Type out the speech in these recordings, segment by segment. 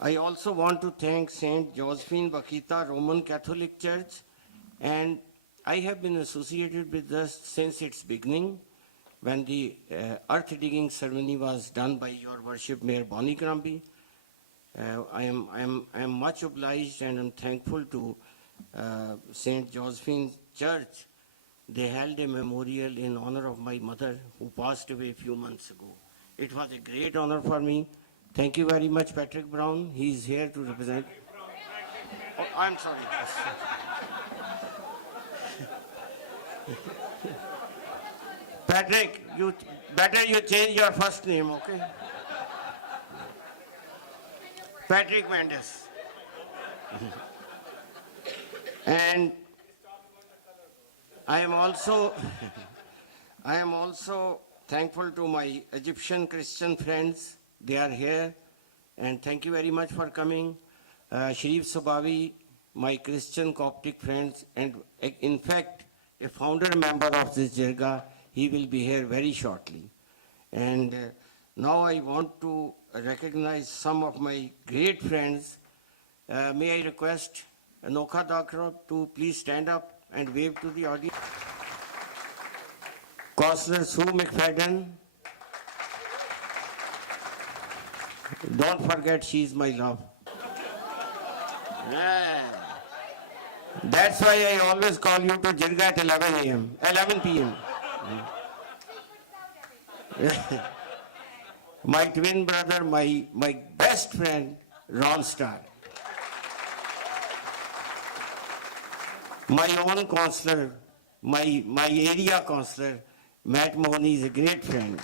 I also want to thank Saint Josephine Bakita Roman Catholic Church, and I have been associated with this since its beginning, when the earth digging ceremony was done by your worship Mayor Bonnie Crombie. I am much obliged and I'm thankful to Saint Josephine Church. They held a memorial in honor of my mother who passed away a few months ago. It was a great honor for me. Thank you very much, Patrick Brown. He's here to represent. Oh, I'm sorry. Patrick, better you change your first name, okay? Patrick Mendes. And I am also thankful to my Egyptian Christian friends. They are here, and thank you very much for coming. Sharif Sabawi, my Christian Coptic friends, and in fact, a founder member of this Jirga, he will be here very shortly. And now I want to recognize some of my great friends. May I request Anokha Dakra to please stand up and wave to the audience. Counselor Sue McFadden. Don't forget, she's my love. Yeah. That's why I always call you to Jirga at 11 p.m. My twin brother, my best friend, Ron Starr. My own counselor, my area counselor, Matt Mahoney, is a great friend.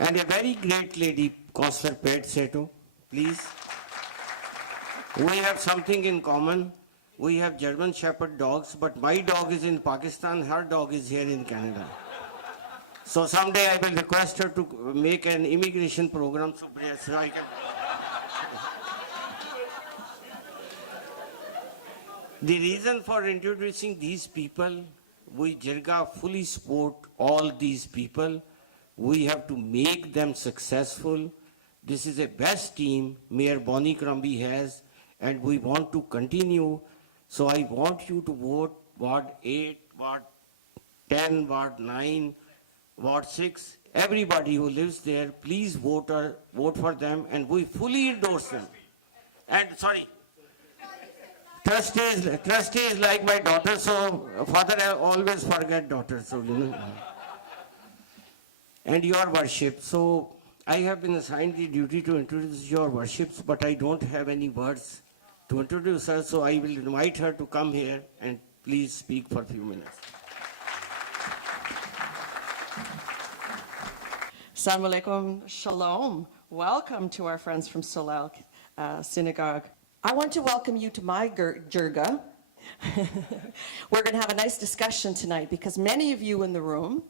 And a very great lady, Counselor Pat Seto, please. We have something in common. We have German Shepherd dogs, but my dog is in Pakistan, her dog is here in Canada. So someday I will request her to make an immigration program so I can. The reason for introducing these people, we Jirga fully support all these people. We have to make them successful. This is a best team Mayor Bonnie Crombie has, and we want to continue. So I want you to vote Ward 8, Ward 10, Ward 9, Ward 6. Everybody who lives there, please vote for them, and we fully endorse them. And sorry, trustee is like my daughter, so father I always forget daughter, so you know. And your worship. So I have been assigned the duty to introduce your worships, but I don't have any words to introduce her, so I will invite her to come here and please speak for a few minutes. Assalamu alaikum, shalom. Welcome to our friends from Solal Synagogue. I want to welcome you to my Jirga. We're going to have a nice discussion tonight because many of you in the room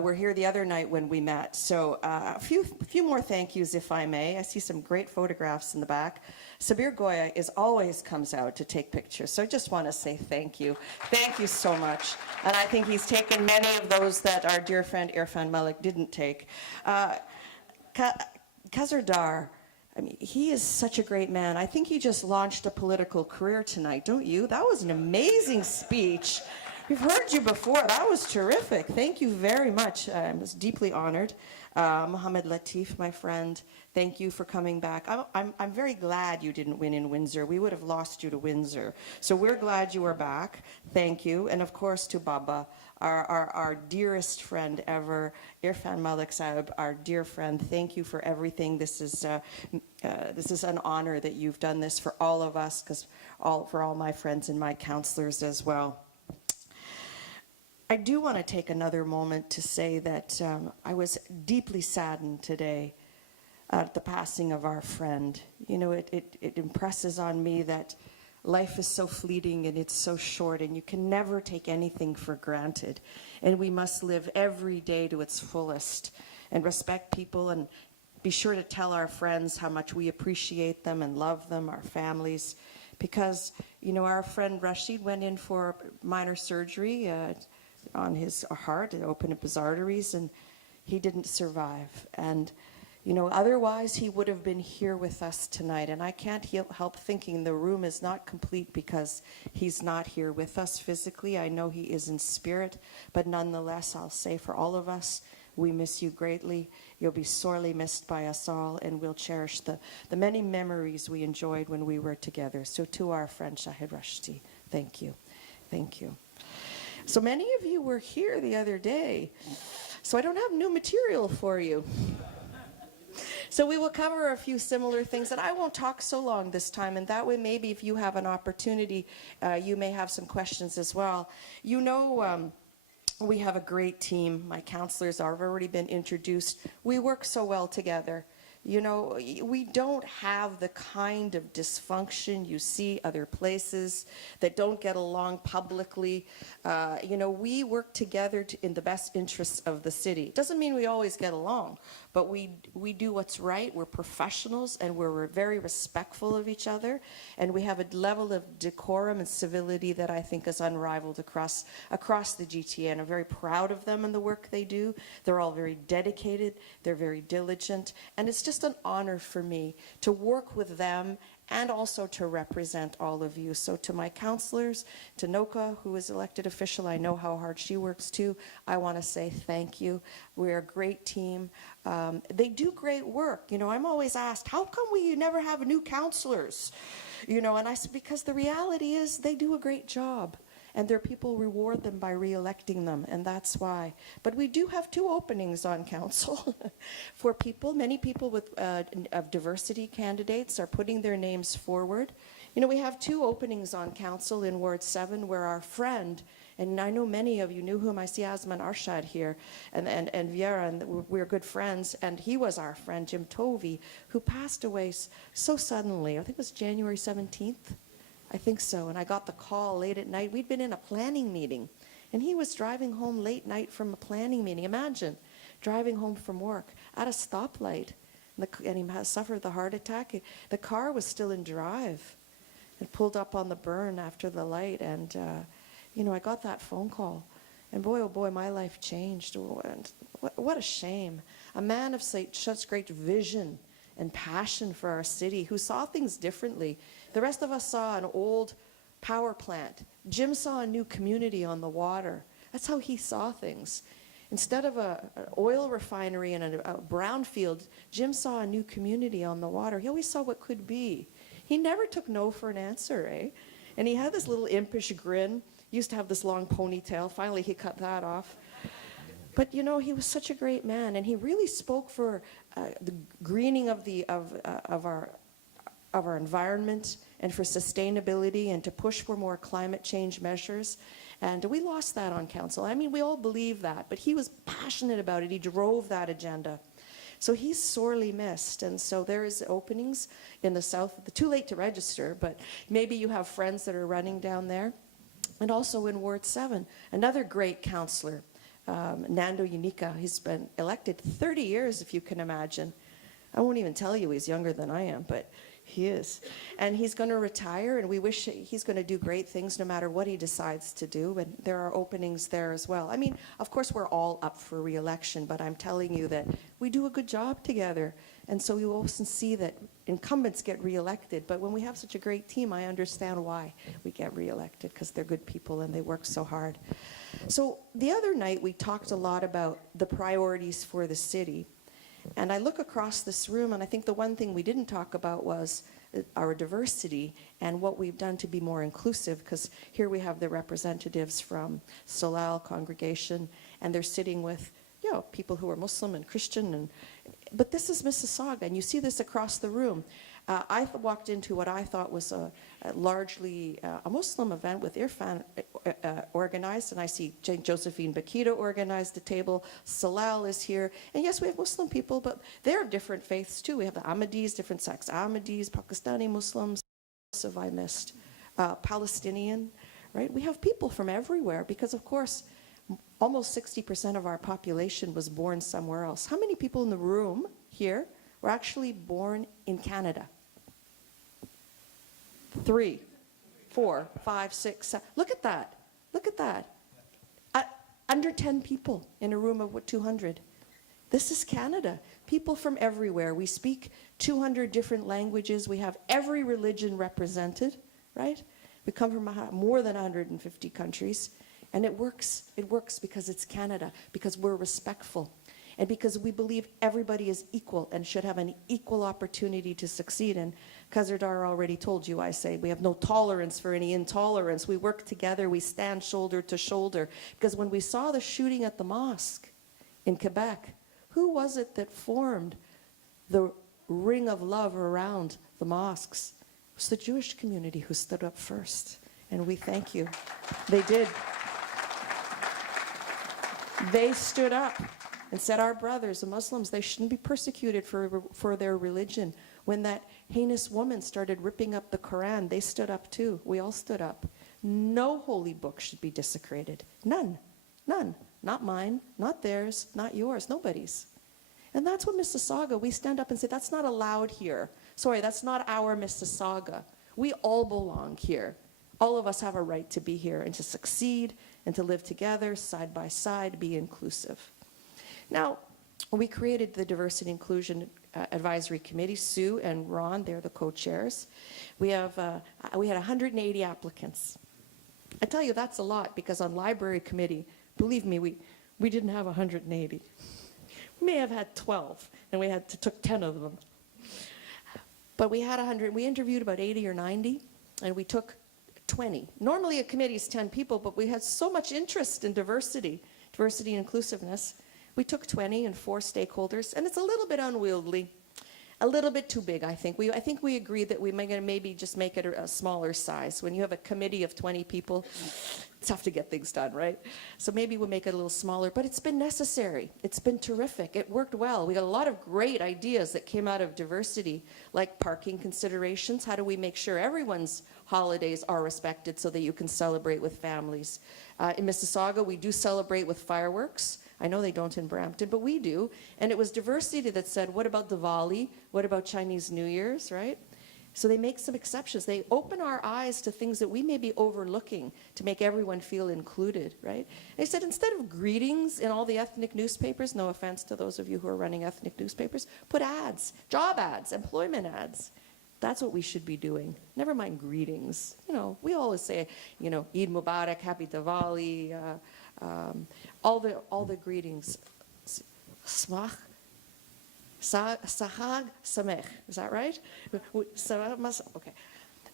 were here the other night when we met. So a few more thank yous, if I may. I see some great photographs in the back. Sabir Gaya always comes out to take pictures. So I just want to say thank you. Thank you so much. And I think he's taken many of those that our dear friend Irfan Malik didn't take. Khazardar, I mean, he is such a great man. I think he just launched a political career tonight, don't you? That was an amazing speech. We've heard you before. That was terrific. Thank you very much. I was deeply honored. Mohammed Latif, my friend, thank you for coming back. I'm very glad you didn't win in Windsor. We would have lost you to Windsor. So we're glad you are back. Thank you. And of course to Baba, our dearest friend ever, Irfan Malik Saab, our dear friend. Thank you for everything. This is an honor that you've done this for all of us, for all my friends and my counselors as well. I do want to take another moment to say that I was deeply saddened today at the passing of our friend. You know, it impresses on me that life is so fleeting and it's so short, and you can never take anything for granted. And we must live every day to its fullest and respect people and be sure to tell our friends how much we appreciate them and love them, our families. Because, you know, our friend Rashid went in for minor surgery on his heart and opened up his arteries, and he didn't survive. And You know, otherwise he would have been here with us tonight. And I can't help thinking the room is not complete because he's not here with us physically. I know he is in spirit, but nonetheless, I'll say for all of us, we miss you greatly. You'll be sorely missed by us all, and we'll cherish the many memories we enjoyed when we were together. So to our friend Shahid Rashti, thank you. Thank you. So many of you were here the other day, so I don't have new material for you. So we will cover a few similar things, and I won't talk so long this time, and that way maybe if you have an opportunity, you may have some questions as well. You know, we have a great team. My counselors have already been introduced. We work so well together. You know, we don't have the kind of dysfunction you see other places that don't get along publicly. You know, we work together in the best interests of the city. Doesn't mean we always get along, but we do what's right. We're professionals, and we're very respectful of each other, and we have a level of decorum and civility that I think is unrivaled across the GTA, and I'm very proud of them and the work they do. They're all very dedicated, they're very diligent, and it's just an honor for me to work with them and also to represent all of you. So to my counselors, to Noka, who is elected official, I know how hard she works too, I want to say thank you. We're a great team. They do great work. You know, I'm always asked, how come we never have new counselors? You know, and I said, because the reality is they do a great job. And their people reward them by re-electing them, and that's why. But we do have 2 openings on council for people. Many people with of diversity candidates are putting their names forward. You know, we have 2 openings on council in Ward 7 where our friend, and I know many of you knew him, I see Asman Arshad here, and Viera, and we're good friends, and he was our friend, Jim Tovey, who passed away so suddenly. I think it was January 17th. I think so, and I got the call late at night. We'd been in a planning meeting, and he was driving home late night from a planning meeting. Imagine, driving home from work at a stoplight, and he suffered the heart attack. The car was still in drive. It pulled up on the burn after the light, and you know, I got that phone call, and boy, oh boy, my life changed. And what a shame. A man of such great vision and passion for our city, who saw things differently. The rest of us saw an old power plant. Jim saw a new community on the water. That's how he saw things. Instead of an oil refinery and a brownfield, Jim saw a new community on the water. He always saw what could be. He never took no for an answer, eh? And he had this little impish grin. He used to have this long ponytail. Finally, he cut that off. But you know, he was such a great man, and he really spoke for the greening of our environment and for sustainability and to push for more climate change measures. And we lost that on council. I mean, we all believe that, but he was passionate about it. He drove that agenda. So he's sorely missed. And so there is openings in the south. Too late to register, but maybe you have friends that are running down there. And also in Ward 7, another great councillor, Nando Unica. He's been elected 30 years, if you can imagine. I won't even tell you he's younger than I am, but he is. And he's going to retire, and we wish he's going to do great things no matter what he decides to do, and there are openings there as well. I mean, of course, we're all up for re-election, but I'm telling you that we do a good job together, and so you often see that incumbents get re-elected, but when we have such a great team, I understand why we get re-elected, because they're good people and they work so hard. So the other night, we talked a lot about the priorities for the city. And I look across this room, and I think the one thing we didn't talk about was our diversity and what we've done to be more inclusive, because here we have the representatives from Solal congregation, and they're sitting with, you know, people who are Muslim and Christian, but this is Mississauga, and you see this across the room. I walked into what I thought was largely a Muslim event with Irfan organized, and I see Josephine Bakita organized the table. Salal is here, and yes, we have Muslim people, but they're of different faiths too. We have the Ahmadis, different sects, Ahmadis, Pakistani Muslims, have I missed, Palestinian, right? We have people from everywhere because, of course, almost 60% of our population was born somewhere else. How many people in the room here were actually born in Canada? 3, 4, 5, 6, 7. Look at that. Look at that. Under 10 people in a room of what, 200. This is Canada. People from everywhere. We speak 200 different languages. We have every religion represented, right? We come from more than 150 countries. And it works. It works because it's Canada, because we're respectful, and because we believe everybody is equal and should have an equal opportunity to succeed. And Khazardar already told you, I say, we have no tolerance for any intolerance. We work together. We stand shoulder to shoulder. Because when we saw the shooting at the mosque in Quebec, who was it that formed the ring of love around the mosques? It was the Jewish community who stood up first. And we thank you. They did. They stood up and said, our brothers, the Muslims, they shouldn't be persecuted for their religion. When that heinous woman started ripping up the Quran, they stood up too. We all stood up. No holy book should be desecrated. None. None. Not mine, not theirs, not yours, nobody's. And that's what Mississauga, we stand up and say, that's not allowed here. Sorry, that's not our Mississauga. We all belong here. All of us have a right to be here and to succeed and to live together, side by side, be inclusive. Now, we created the Diversity Inclusion Advisory Committee. Sue and Ron, they're the co-chairs. We had 180 applicants. I tell you, that's a lot, because on Library Committee, believe me, we didn't have 180. We may have had 12, and we took 10 of them. But we had 100. We interviewed about 80 or 90, and we took 20. Normally a committee is 10 people, but we had so much interest in diversity and inclusiveness. We took 20 and 4 stakeholders, and it's a little bit unwieldy, a little bit too big, I think. I think we agreed that we might maybe just make it a smaller size. When you have a committee of 20 people, it's tough to get things done, right? So maybe we'll make it a little smaller, but it's been necessary. It's been terrific. It worked well. We got a lot of great ideas that came out of diversity, like parking considerations. How do we make sure everyone's holidays are respected so that you can celebrate with families? In Mississauga, we do celebrate with fireworks. I know they don't in Brampton, but we do. And it was diversity that said, what about Diwali? What about Chinese New Year's, right? So they make some exceptions. They open our eyes to things that we may be overlooking to make everyone feel included, right? They said, instead of greetings in all the ethnic newspapers, no offense to those of you who are running ethnic newspapers, put ads, job ads, employment ads. That's what we should be doing. Never mind greetings. You know, we always say, you know, Eid Mubarak, Happy Diwali, all the greetings. Smach, Sahag, Samech. Is that right? Okay.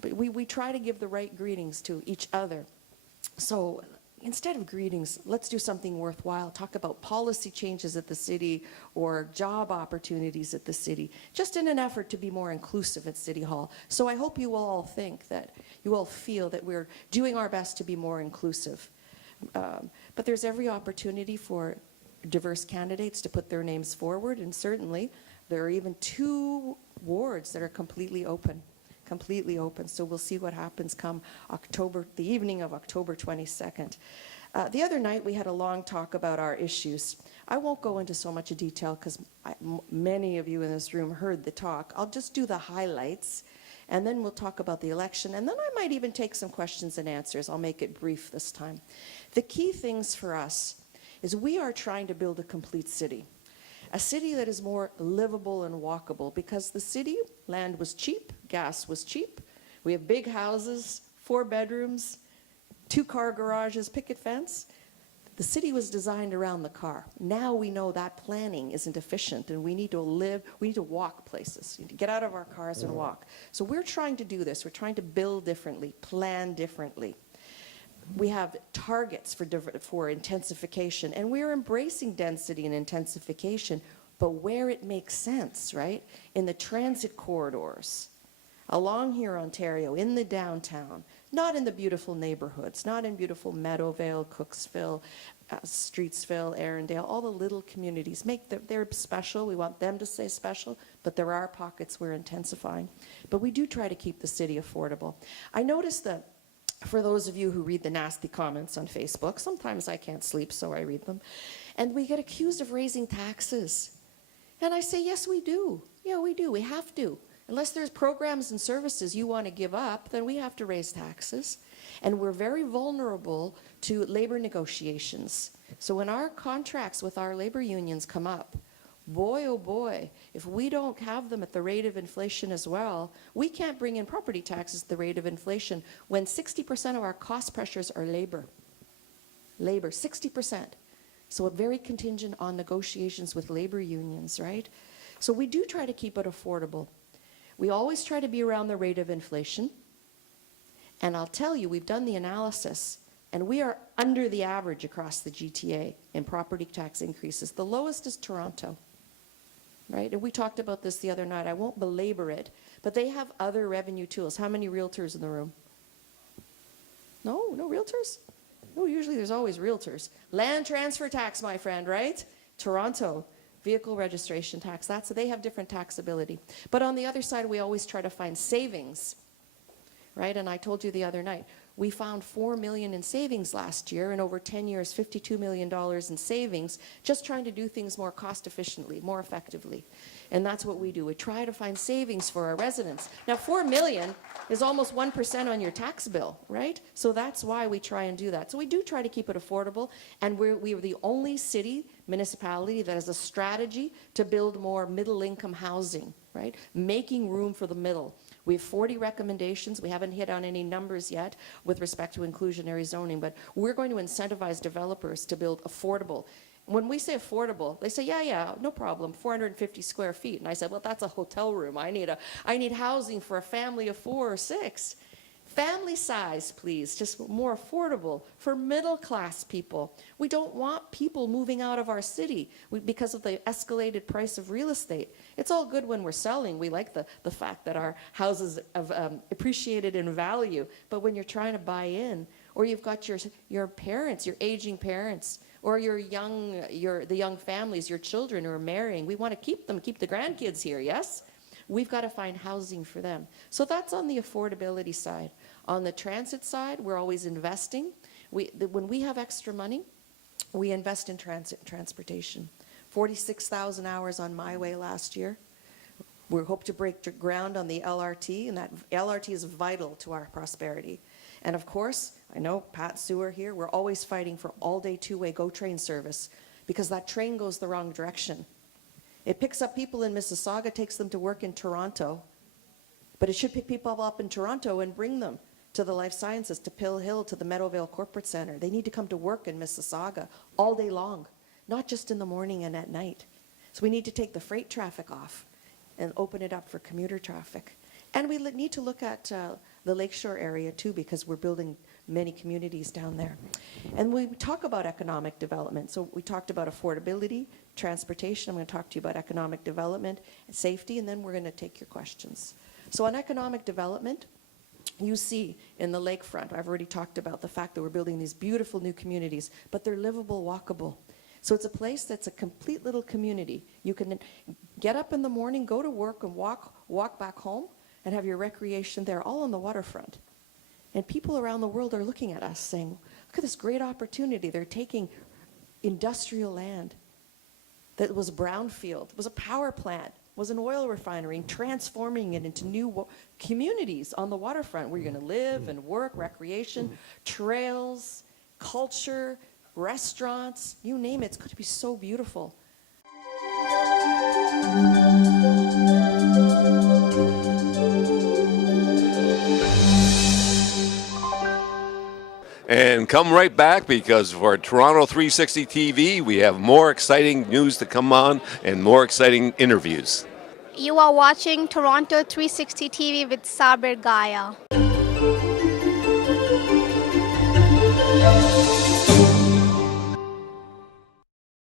But we try to give the right greetings to each other. So instead of greetings, let's do something worthwhile. Talk about policy changes at the city or job opportunities at the city, just in an effort to be more inclusive at City Hall. So I hope you will all think that, you all feel that we're doing our best to be more inclusive. But there's every opportunity for diverse candidates to put their names forward, and certainly there are even 2 wards that are completely open. So we'll see what happens come October, the evening of October 22nd. The other night we had a long talk about our issues. I won't go into so much detail because many of you in this room heard the talk. I'll just do the highlights, and then we'll talk about the election, and then I might even take some questions and answers. I'll make it brief this time. The key things for us is we are trying to build a complete city. A city that is more livable and walkable, because the city land was cheap, gas was cheap. We have big houses, 4 bedrooms, 2-car garages, picket fence. The city was designed around the car. Now we know that planning isn't efficient, and we need to walk places. We need to get out of our cars and walk. So we're trying to do this. We're trying to build differently, plan differently. We have targets for intensification, and we're embracing density and intensification, but where it makes sense, right? In the transit corridors, along here, Ontario, in the downtown, not in the beautiful neighborhoods, not in beautiful Meadowvale, Cooksville, Streetsville, Arundel, all the little communities. They're special. We want them to stay special, but there are pockets we're intensifying. But we do try to keep the city affordable. I noticed that for those of you who read the nasty comments on Facebook, sometimes I can't sleep, so I read them, and we get accused of raising taxes. And I say, yes, we do. Yeah, we do. We have to. Unless there's programs and services you want to give up, then we have to raise taxes. And we're very vulnerable to labor negotiations. So when our contracts with our labor unions come up, boy, oh boy, if we don't have them at the rate of inflation as well, we can't bring in property taxes at the rate of inflation when 60% of our cost pressures are labor. Labor, 60%. So very contingent on negotiations with labor unions, right? So we do try to keep it affordable. We always try to be around the rate of inflation. And I'll tell you, we've done the analysis, and we are under the average across the GTA in property tax increases. The lowest is Toronto, right? And we talked about this the other night. I won't belabor it, but they have other revenue tools. How many realtors in the room? No realtors? No, usually there's always realtors. Land transfer tax, my friend, right? Toronto, vehicle registration tax. They have different taxability. But on the other side, we always try to find savings, right? And I told you the other night, we found $4 million in savings last year, and over 10 years, $52 million in savings, just trying to do things more cost efficiently, more effectively. And that's what we do. We try to find savings for our residents. Now, $4 million is almost 1% on your tax bill, right? So that's why we try and do that. So we do try to keep it affordable, and we are the only municipality that has a strategy to build more middle-income housing, right? Making room for the middle. We have 40 recommendations. We haven't hit on any numbers yet with respect to inclusionary zoning, but we're going to incentivize developers to build affordable. When we say affordable, they say, yeah, no problem, 450 square feet. And I said, well, that's a hotel room. I need housing for a family of 4 or 6. Family size, please, just more affordable for middle-class people. We don't want people moving out of our city because of the escalated price of real estate. It's all good when we're selling. We like the fact that our houses have appreciated in value. But when you're trying to buy in, or you've got your parents, your aging parents, or the young families, your children who are marrying, we want to keep the grandkids here, yes? We've got to find housing for them. So that's on the affordability side. On the transit side, we're always investing. When we have extra money, we invest in transportation. 46,000 hours on my way last year. We hope to break ground on the LRT, and that LRT is vital to our prosperity. And of course, I know Pat Sewer here, we're always fighting for all-day two-way GO train service because that train goes the wrong direction. It picks up people in Mississauga, takes them to work in Toronto, but it should pick people up in Toronto and bring them to the life sciences, to Pill Hill, to the Meadowvale Corporate Center. They need to come to work in Mississauga all day long, not just in the morning and at night. So we need to take the freight traffic off and open it up for commuter traffic. And we need to look at the lakeshore area too, because we're building many communities down there. And we talk about economic development. So we talked about affordability, transportation. I'm going to talk to you about economic development, safety, and then we're going to take your questions. So on economic development, you see in the lakefront, I've already talked about the fact that we're building these beautiful new communities, but they're livable, walkable. So it's a place that's a complete little community. You can get up in the morning, go to work, and walk back home, and have your recreation there, all on the waterfront. And people around the world are looking at us saying, look at this great opportunity. They're taking industrial land that was brownfield, was a power plant, was an oil refinery, and transforming it into new communities on the waterfront where you're going to live and work, recreation, trails, culture, restaurants, you name it. It's going to be so beautiful. And come right back, because for Toronto 360 TV, we have more exciting news to come on and more exciting interviews. You are watching Toronto 360 TV with Sabir Gaya.